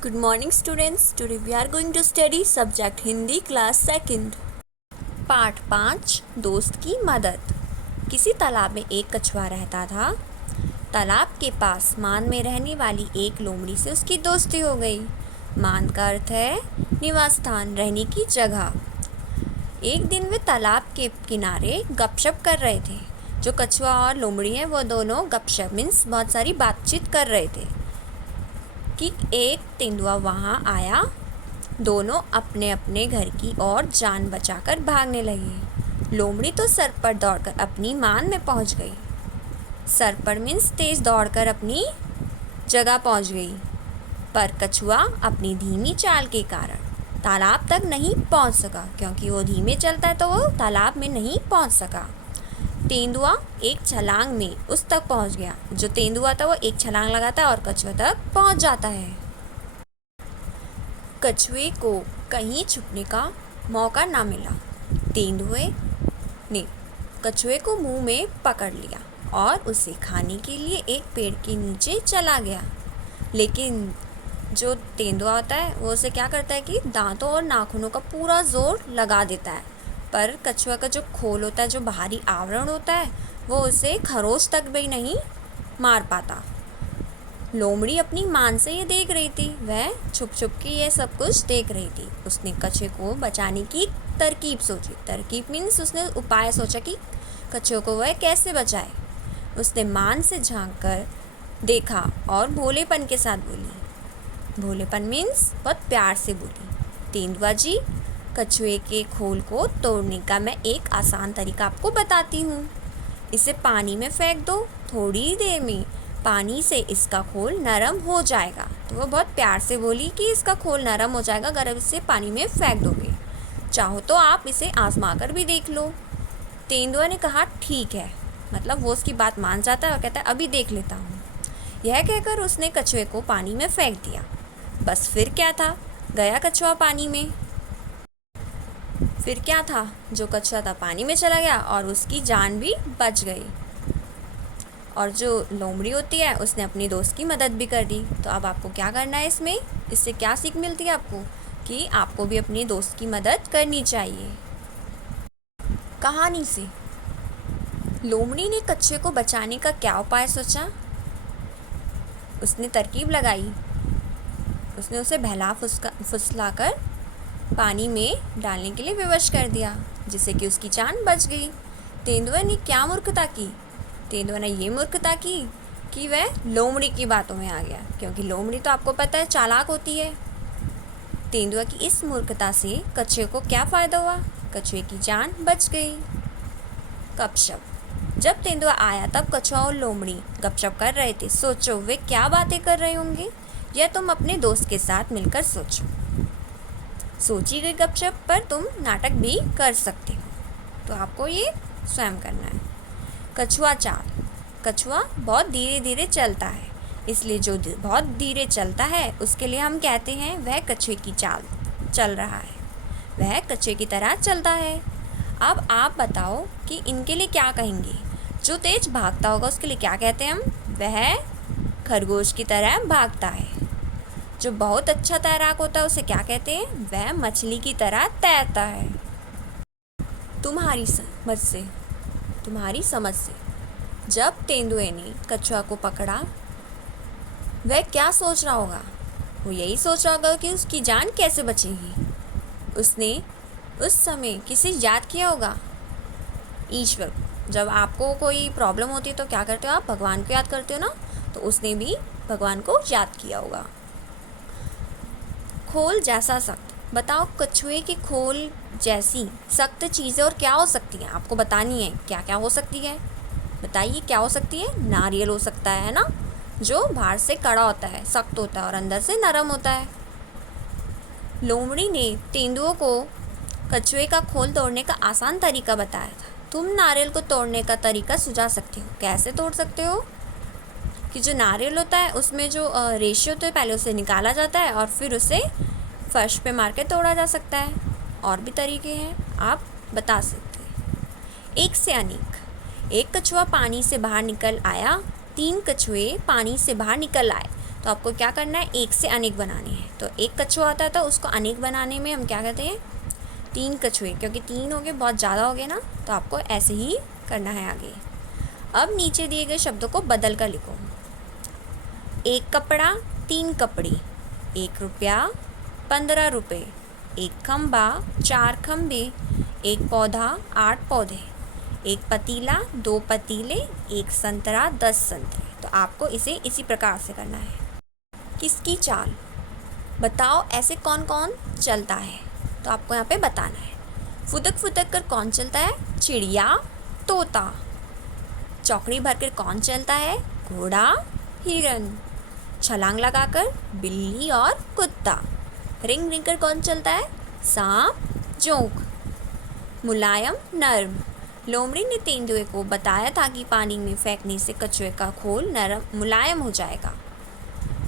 Good morning students. Today we are going to study subject Hindi class 2nd. पाठ 5 दोस्त की मदद। किसी तालाब में एक कछुआ रहता था। तालाब के पास मान में रहने वाली एक लोमड़ी से उसकी दोस्ती हो गई। मान का अर्थ है निवास स्थान, रहने की जगह। एक दिन वे तालाब के किनारे गपशप कर रहे थे। जो कछुआ और लोमड़ी है वो दोनों गपशप मीन्स बहुत सारी बातचीत कर रहे थे कि एक तेंदुआ वहाँ आया। दोनों अपने अपने घर की ओर जान बचाकर भागने लगे। लोमड़ी तो सर पर दौड़कर अपनी मान में पहुँच गई। सर पर मीन्स तेज दौड़कर अपनी जगह पहुँच गई, पर कछुआ अपनी धीमी चाल के कारण तालाब तक नहीं पहुँच सका। क्योंकि वो धीमे चलता है तो वो तालाब में नहीं पहुँच सका। तेंदुआ एक छलांग में उस तक पहुंच गया। जो तेंदुआ था वो एक छलांग लगाता है और कछुआ तक पहुंच जाता है। कछुए को कहीं छुपने का मौका ना मिला। तेंदुए ने कछुए को मुंह में पकड़ लिया और उसे खाने के लिए एक पेड़ के नीचे चला गया। लेकिन जो तेंदुआ होता है वो उसे क्या करता है कि दांतों और नाखूनों का पूरा जोर लगा देता है, पर कछुआ का जो खोल होता है, जो बाहरी आवरण होता है, वो उसे खरोच तक भी नहीं मार पाता। लोमड़ी अपनी मान से ये देख रही थी। वह छुप छुप के ये सब कुछ देख रही थी। उसने कछुए को बचाने की तरकीब सोची। तरकीब मीन्स उसने उपाय सोचा कि कछुए को वह कैसे बचाए। उसने मान से झांक कर देखा और भोलेपन के साथ बोली। भोलेपन मीन्स बहुत प्यार से बोली, तेंदुआ जी, कछुए के खोल को तोड़ने का मैं एक आसान तरीका आपको बताती हूँ। इसे पानी में फेंक दो। थोड़ी देर में पानी से इसका खोल नरम हो जाएगा। तो वो बहुत प्यार से बोली कि इसका खोल नरम हो जाएगा अगर इसे पानी में फेंक दोगे। चाहो तो आप इसे आजमा कर भी देख लो। तेंदुआ ने कहा ठीक है, मतलब वो उसकी बात मान जाता है और कहता है अभी देख लेता हूँ। यह कहकर उसने कछुए को पानी में फेंक दिया। बस फिर क्या था, गया कछुआ पानी में। फिर क्या था, जो कछुआ था पानी में चला गया और उसकी जान भी बच गई। और जो लोमड़ी होती है उसने अपनी दोस्त की मदद भी कर दी। तो अब आपको क्या करना है, इससे क्या सीख मिलती है आपको कि आपको भी अपनी दोस्त की मदद करनी चाहिए। कहानी से लोमड़ी ने कछुए को बचाने का क्या उपाय सोचा। उसने तरकीब लगाई। उसने उसे बहला फुसला कर पानी में डालने के लिए विवश कर दिया, जिससे कि उसकी जान बच गई। तेंदुआ ने क्या मूर्खता की। तेंदुआ ने ये मूर्खता की कि वह लोमड़ी की बातों में आ गया, क्योंकि लोमड़ी तो आपको पता है चालाक होती है। तेंदुआ की इस मूर्खता से कछुए को क्या फ़ायदा हुआ, कछुए की जान बच गई। गपशप। जब तेंदुआ आया तब कछुआ और लोमड़ी गपशप कर रहे थे। सोचो वे क्या बातें कर रहे होंगे, यह तुम अपने दोस्त के साथ मिलकर सोचो। सोची गई गपशप पर तुम नाटक भी कर सकते हो, तो आपको ये स्वयं करना है। कछुआ चाल। कछुआ बहुत धीरे धीरे चलता है, इसलिए जो बहुत धीरे चलता है उसके लिए हम कहते हैं वह कछुए की चाल चल रहा है, वह कछुए की तरह चलता है। अब आप बताओ कि इनके लिए क्या कहेंगे। जो तेज भागता होगा उसके लिए क्या कहते हैं हम, वह खरगोश की तरह भागता है। जो बहुत अच्छा तैराक होता है उसे क्या कहते हैं, वह मछली की तरह तैरता है। तुम्हारी समझ से जब तेंदुए ने कछुआ को पकड़ा, वह क्या सोच रहा होगा। वो यही सोच रहा होगा कि उसकी जान कैसे बचेगी। उसने उस समय किसे याद किया होगा, ईश्वर। जब आपको कोई प्रॉब्लम होती है तो क्या करते हो आप, भगवान को याद करते हो ना, तो उसने भी भगवान को याद किया होगा। खोल जैसा सख्त। बताओ कछुए के खोल जैसी सख्त चीज़ें और क्या हो सकती हैं, आपको बतानी है। क्या क्या हो सकती है बताइए, क्या हो सकती है। नारियल हो सकता है ना, जो बाहर से कड़ा होता है, सख्त होता है और अंदर से नरम होता है। लोमड़ी ने तेंदुओं को कछुए का खोल तोड़ने का आसान तरीका बताया था। तुम नारियल को तोड़ने का तरीका सुझा सकते हो। कैसे तोड़ सकते हो कि जो नारियल होता है उसमें जो रेशे होते हैं पहले उसे निकाला जाता है और फिर उसे फर्श पे मार के तोड़ा जा सकता है। और भी तरीके हैं, आप बता सकते हैं। एक से अनेक। एक कछुआ पानी से बाहर निकल आया। 3 कछुए पानी से बाहर निकल आए। तो आपको क्या करना है, एक से अनेक बनाने हैं। तो एक कछुआ आता था, उसको अनेक बनाने में हम क्या कहते हैं, 3 कछुए, क्योंकि 3 हो गए, बहुत ज़्यादा हो गए ना, तो आपको ऐसे ही करना है आगे। अब नीचे दिए गए शब्दों को बदल कर लिखो। 1 कपड़ा 3 कपड़े, 1 रुपया 15 रुपये, 1 खंबा 4 खंबे, 1 पौधा 8 पौधे, 1 पतीला 2 पतीले, 1 संतरा 10 संतरे। तो आपको इसे इसी प्रकार से करना है। किसकी चाल, बताओ ऐसे कौन कौन चलता है, तो आपको यहाँ पे बताना है। फुदक फुदक कर कौन चलता है, चिड़िया तोता। चौकड़ी भरकर कौन चलता है, घोड़ा हिरन। छलांग लगाकर बिल्ली और कुत्ता। रिंग रिंग कर कौन चलता है, सांप जोंक। मुलायम नर्म, लोमड़ी ने तेंदुए को बताया था कि पानी में फेंकने से कछुए का खोल नरम मुलायम हो जाएगा।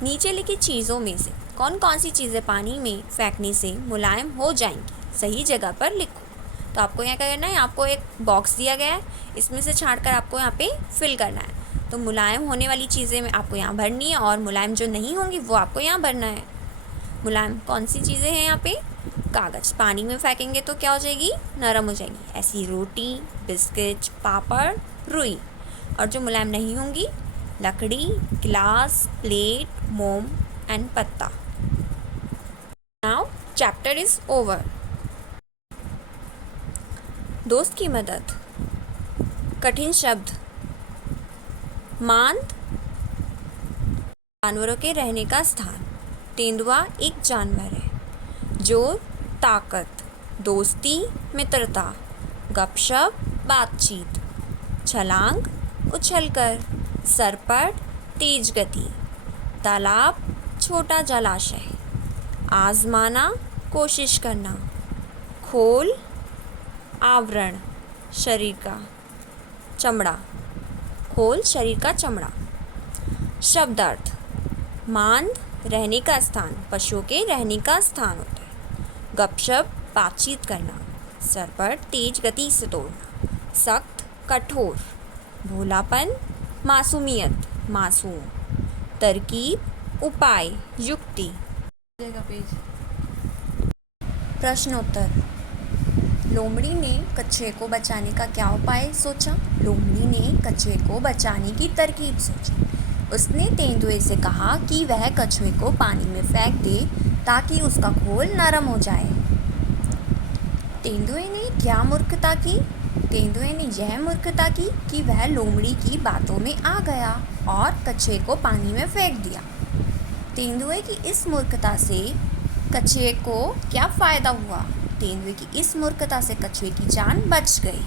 नीचे लिखी चीज़ों में से कौन कौन सी चीज़ें पानी में फेंकने से मुलायम हो जाएंगी, सही जगह पर लिखो। तो आपको यहाँ क्या करना है, आपको एक बॉक्स दिया गया है, इसमें से छाँट कर आपको यहाँ पे फिल करना है। तो मुलायम होने वाली चीज़ें में आपको यहाँ भरनी है, और मुलायम जो नहीं होंगी वो आपको यहाँ भरना है। मुलायम कौन सी चीज़ें हैं यहाँ पे, कागज़, पानी में फेंकेंगे तो क्या हो जाएगी, नरम हो जाएगी। ऐसी रोटी, बिस्किट, पापड़, रुई। और जो मुलायम नहीं होंगी, लकड़ी, गिलास, प्लेट, मोम एंड पत्ता। Now chapter is over. दोस्त की मदद। कठिन शब्द, मांद, जानवरों के रहने का स्थान। तेंदुआ एक जानवर है। जोर, ताकत। दोस्ती, मित्रता। गपशप, बातचीत। छलांग, उछलकर। सरपट, तेज गति। तालाब, छोटा जलाशय। आजमाना, कोशिश करना। खोल, आवरण, शरीर का चमड़ा। खोल, शरीर का चमड़ा। शब्दार्थ, मांद, रहने का स्थान, पशुओं के रहने का स्थान होता है। गपशप, बातचीत करना। सरपट, तेज गति से दौड़ना। सख्त, कठोर। भोलापन, मासूमियत, मासूम। तरकीब, उपाय, युक्ति। प्रश्नोत्तर। लोमड़ी ने कछुए को बचाने का क्या उपाय सोचा। लोमड़ी ने कछुए को बचाने की तरकीब सोची। उसने तेंदुए से कहा कि वह कछुए को पानी में फेंक दे ताकि उसका खोल नरम हो जाए। तेंदुए ने क्या मूर्खता की। तेंदुए ने यह मूर्खता की कि वह लोमड़ी की बातों में आ गया और कछुए को पानी में फेंक दिया। तेंदुए की इस मूर्खता से कछुए को क्या फ़ायदा हुआ। तेंदुए की इस मूर्खता से कछुए की जान बच गई।